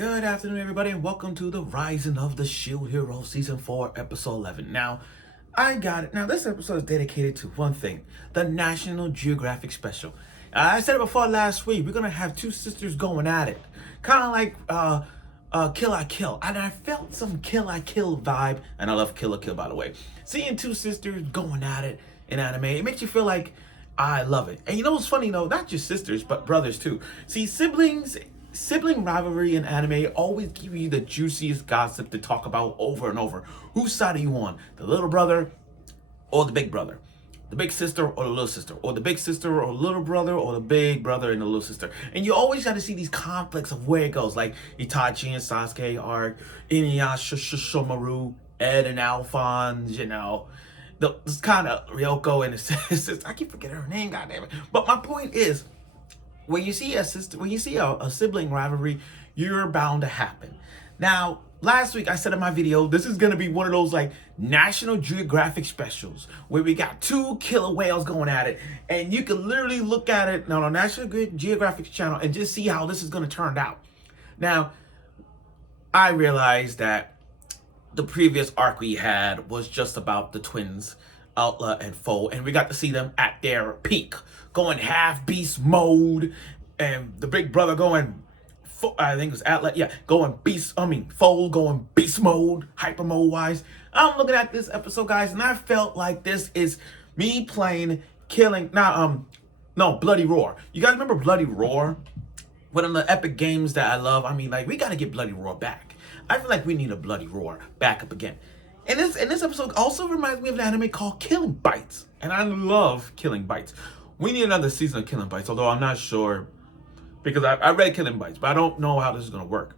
Good afternoon, everybody, and welcome to the Rising of the Shield Hero Season 4, Episode 11. Now, I got it. Now, this episode is dedicated to one thing, the National Geographic Special. I said it before last week, we're going to have two sisters going at it. Kind of like Kill I Kill. And I felt some Kill I Kill vibe, and I love Kill I Kill, by the way. Seeing two sisters going at it in anime, it makes you feel like I love it. And you know what's funny, though? Not just sisters, but brothers, too. See, Sibling rivalry in anime always give you the juiciest gossip to talk about over and over. Whose side are you on? The little brother or the big brother? The big sister or the little sister? Or the big sister or little brother or the big brother and the little sister? And you always got to see these conflicts of where it goes. Like Itachi and Sasuke arc, Inuyasha, Shishomaru, Ed and Alphonse, you know. This kind of Ryoko and his sister. I keep forgetting her name, goddammit. But my point is, when you see a sibling rivalry, you're bound to happen. Now, last week I said in my video, this is gonna be one of those like National Geographic specials where we got two killer whales going at it, and you can literally look at it on a National Geographic channel and just see how this is gonna turn out. Now, I realized that the previous arc we had was just about the twins, Outla and Foe, and we got to see them at their peak, going half beast mode, and the big brother going, I think it was Atla, yeah, going Foe going beast mode, hyper mode wise. I'm looking at this episode, guys, and I felt like this is me playing Bloody Roar. You guys remember Bloody Roar? One of the epic games that I love. I mean, like, we gotta get Bloody Roar back. I feel like we need a Bloody Roar back up again. And this episode also reminds me of an anime called Killing Bites. And I love Killing Bites. We need another season of Killing Bites, although I'm not sure. Because I read Killing Bites, but I don't know how this is going to work.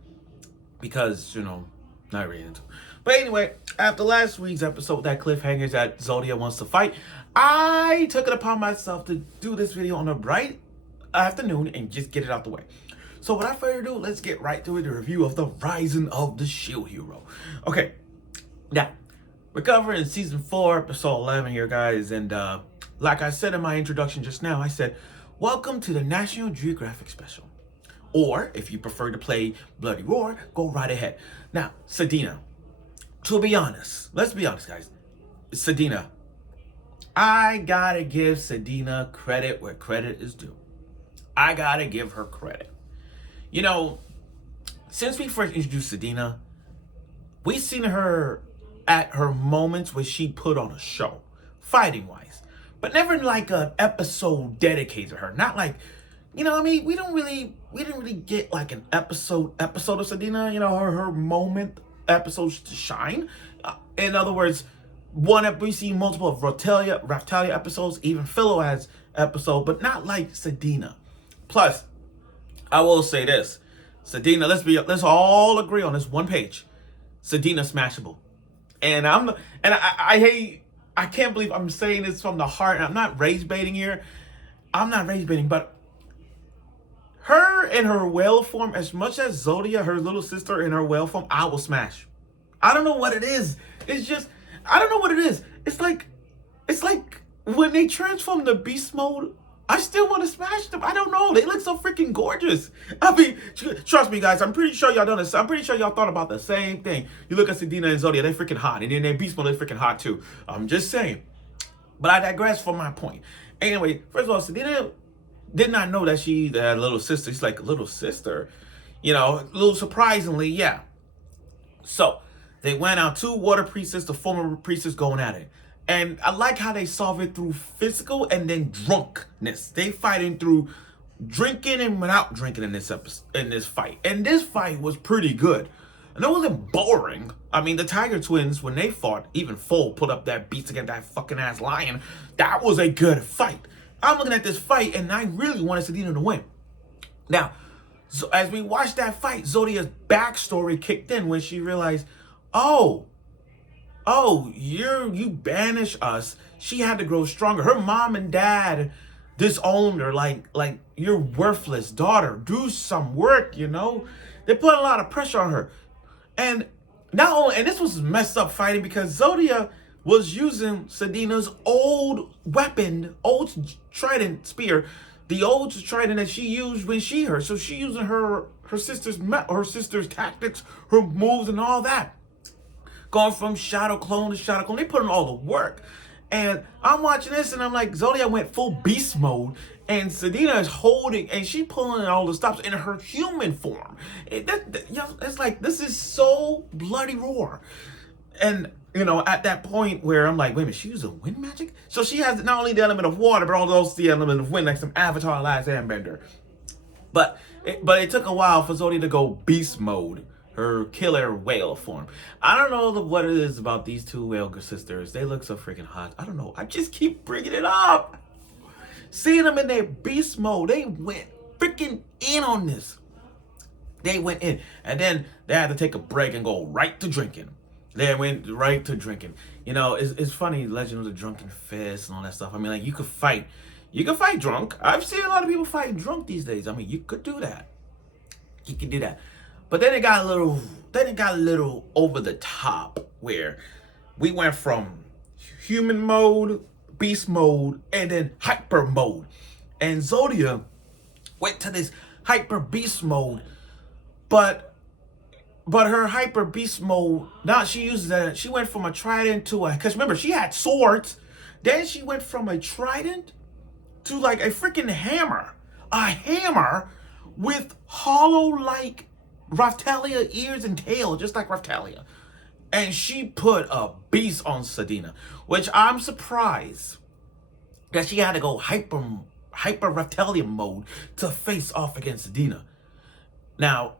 Because, you know, not really into it. But anyway, after last week's episode, that cliffhanger that Zodia wants to fight, I took it upon myself to do this video on a bright afternoon and just get it out the way. So without further ado, let's get right to it, the review of the Rising of the Shield Hero. Okay. Now, we're covering Season 4, Episode 11 here, guys. And like I said in my introduction just now, I said, welcome to the National Geographic Special. Or, if you prefer to play Bloody Roar, go right ahead. Now, Sadeena. To be honest, let's be honest, guys. Sadeena. I gotta give Sadeena credit where credit is due. I gotta give her credit. You know, since we first introduced Sadeena, we've seen her at her moments where she put on a show, fighting wise, but never like an episode dedicated to her. Not like, you know what I mean? We didn't really get like an episode of Sadeena, you know, her moment episodes to shine. In other words, we see multiple of Raftalia episodes, even Philo has episode, but not like Sadeena. Plus, I will say this, Sadeena, let's all agree on this one page. Sadeena smashable. And I can't believe I'm saying this from the heart. And I'm not rage baiting here. I'm not rage baiting, but her in her whale form, as much as Zodia, her little sister, in her whale form, I will smash. I don't know what it is. It's just, I don't know what it is. It's like when they transform the beast mode, I still want to smash them. I don't know. They look so freaking gorgeous. I mean, trust me, guys. I'm pretty sure y'all done this. I'm pretty sure y'all thought about the same thing. You look at Sadeena and Zodia, they're freaking hot. And then their beast mode is freaking hot too. I'm just saying. But I digress from my point. Anyway, first of all, Sadeena did not know that she had a little sister. She's like, a little sister? You know, a little surprisingly, yeah. So, they went out, two water priestess, the former priestess going at it. And I like how they solve it through physical and then drunkenness. They fighting through drinking and without drinking in this fight. And this fight was pretty good. And it wasn't boring. I mean, the Tiger Twins, when they fought, even Foe put up that beast against that fucking ass lion. That was a good fight. I'm looking at this fight and I really wanted Sadeena to win. Now, so as we watched that fight, Zodia's backstory kicked in when she realized, oh, you banish us. She had to grow stronger. Her mom and dad disowned her, like you're worthless daughter. Do some work, you know. They put a lot of pressure on her, and this was messed up fighting because Zodia was using Sadeena's old weapon, old trident spear, the old trident that she used when she hurt. So she using her her sister's tactics, her moves, and all that. Going from shadow clone to shadow clone, they put in all the work. And I'm watching this, and I'm like, Zodiac went full beast mode, and Sadeena is holding, and she pulling all the stops in her human form. It's like, this is so bloody raw. And, at that point where I'm like, wait a minute, she using wind magic? So she has not only the element of water, but also the element of wind, like some Avatar Last Airbender. But it took a while for Zodiac to go beast mode, her killer whale form. I don't know what it is about these two whale sisters. They look so freaking hot. I don't know. I just keep bringing it up. Seeing them in their beast mode, they went freaking in on this. They went in. And then they had to take a break and go right to drinking. They went right to drinking. It's funny, Legend of the Drunken Fist and all that stuff. I mean, like, you could fight. You can fight drunk. I've seen a lot of people fighting drunk these days. I mean, you could do that. You could do that. But then it got a little over the top, where we went from human mode, beast mode, and then hyper mode. And Zodiac went to this hyper beast mode, but her hyper beast mode, now she uses that. She went from a trident to because remember, she had swords. Then she went from a trident to like a freaking hammer. A hammer with hollow like Raftalia ears and tail, just like Raftalia. And she put a beast on Sadeena, which I'm surprised that she had to go hyper Raftalia mode to face off against Sadeena. Now,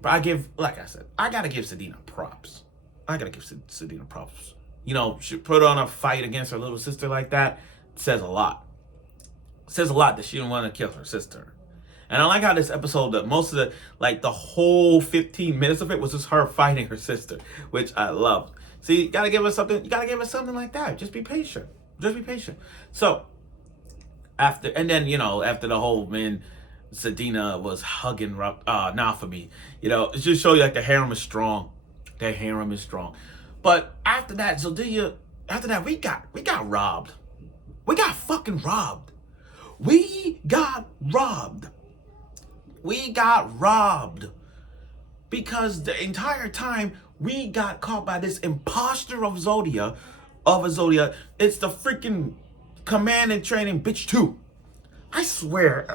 like I said, I gotta give Sadeena props. Sadeena props. She put on a fight against her little sister like that. It says a lot. It says a lot that she didn't want to kill her sister. And I like how this episode, that most of the whole 15 minutes of it was just her fighting her sister, which I loved. See, you gotta give us something. You gotta give us something like that. Just be patient. So after the whole Sadeena was hugging Nafami. It just show you like the harem is strong. That harem is strong. But after that, we got robbed. We got fucking robbed. We got robbed. Because the entire time we got caught by this imposter of a Zodiac. It's the freaking command and training bitch 2. I swear.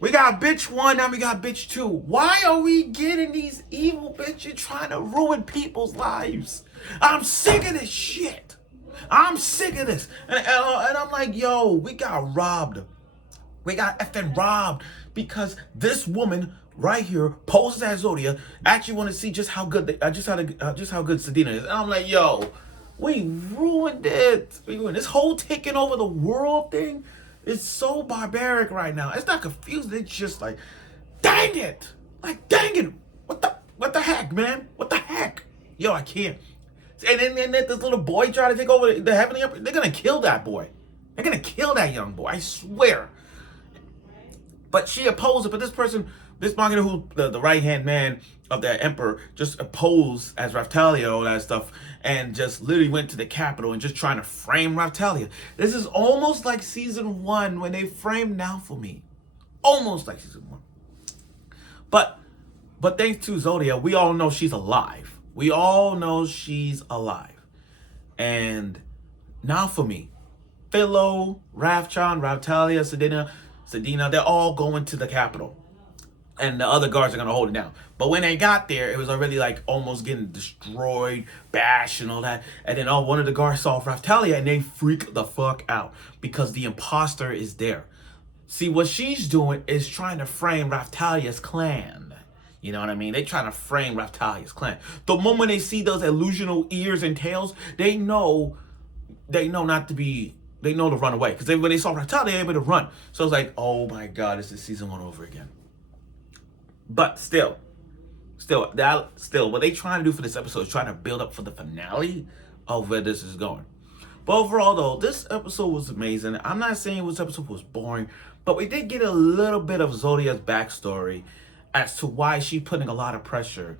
We got bitch 1, now we got bitch 2. Why are we getting these evil bitches trying to ruin people's lives? I'm sick of this shit. I'm sick of this. And I'm like, yo, we got robbed. We got effing robbed because this woman right here poses as Zodiac. Actually, want to see just how good just how good Sadeena is. And I'm like, yo, we ruined it. We ruined this whole taking over the world thing. It's so barbaric right now. It's not confused. It's just like, dang it! Like, dang it! What the heck, man? What the heck? Yo, I can't. And then this little boy try to take over the Heavenly Emperor. They're gonna kill that boy. They're gonna kill that young boy. I swear. But she opposed it. But this Magina, who the right-hand man of the Emperor, just opposed as Raftalia, all that stuff, and just literally went to the capital and just trying to frame Raftalia. This is almost like season 1 when they framed Naofumi. Almost like season 1. But thanks to Zodiac, we all know she's alive. And Naofumi, Philo, Rafchan, Raftalia, Sadeena, they're all going to the capital. And the other guards are going to hold it down. But when they got there, it was already like almost getting destroyed, bashed and all that. And then one of the guards saw Raftalia and they freak the fuck out because the imposter is there. See, what she's doing is trying to frame Raftalia's clan. You know what I mean? They trying to frame Raftalia's clan. The moment they see those illusional ears and tails, they know not to be... They know to run away. Because when they saw Raftalia, they were able to run. So it's like, oh my God, this is season 1 over again. But still, what they trying to do for this episode is trying to build up for the finale of where this is going. But overall, though, this episode was amazing. I'm not saying this episode was boring, but we did get a little bit of Zodiac's backstory as to why she's putting a lot of pressure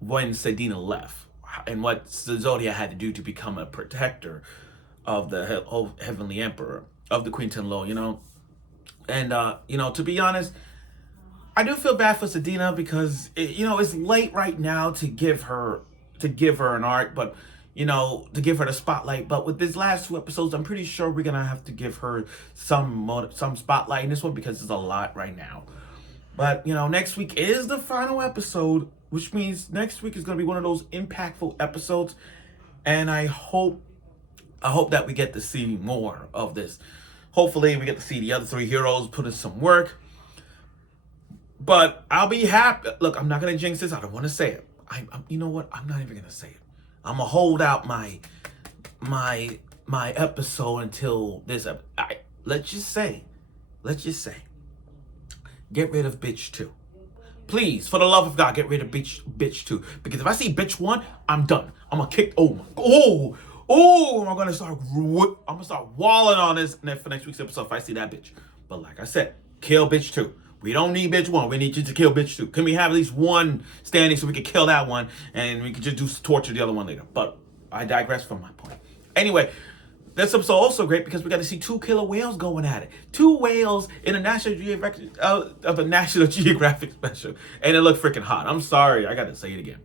when Sadeena left and what Zodiac had to do to become a protector of the Heavenly Emperor, of the Queen Tenlo, And to be honest, I do feel bad for Sadeena because it's late right now to give her an arc, but to give her the spotlight. But with these last two episodes, I'm pretty sure we're gonna have to give her some spotlight in this one because there's a lot right now. But next week is the final episode, which means next week is gonna be one of those impactful episodes, and I hope that we get to see more of this. Hopefully, we get to see the other three heroes put in some work. But I'll be happy. Look, I'm not gonna jinx this. I don't want to say it. You know what? I'm not even gonna say it. I'm gonna hold out my episode until this. Let's just say, get rid of bitch 2. Please, for the love of God, get rid of bitch 2. Because if I see bitch 1, I'm done. I'm gonna kick. I'm gonna start walling on this for next week's episode if I see that bitch. But like I said, kill bitch 2. We don't need bitch 1. We need you to kill bitch 2. Can we have at least one standing so we can kill that one and we can just torture the other one later? But I digress from my point. Anyway, this episode also great because we got to see 2 killer whales going at it. 2 whales in a National Geographic special, and it looked freaking hot. I'm sorry, I got to say it again.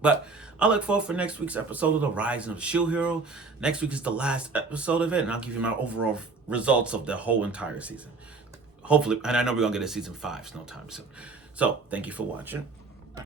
But I look forward for next week's episode of The Rising of the Shield Hero. Next week is the last episode of it, and I'll give you my overall results of the whole entire season. Hopefully, and I know we're going to get a season 5 no time soon. So, thank you for watching.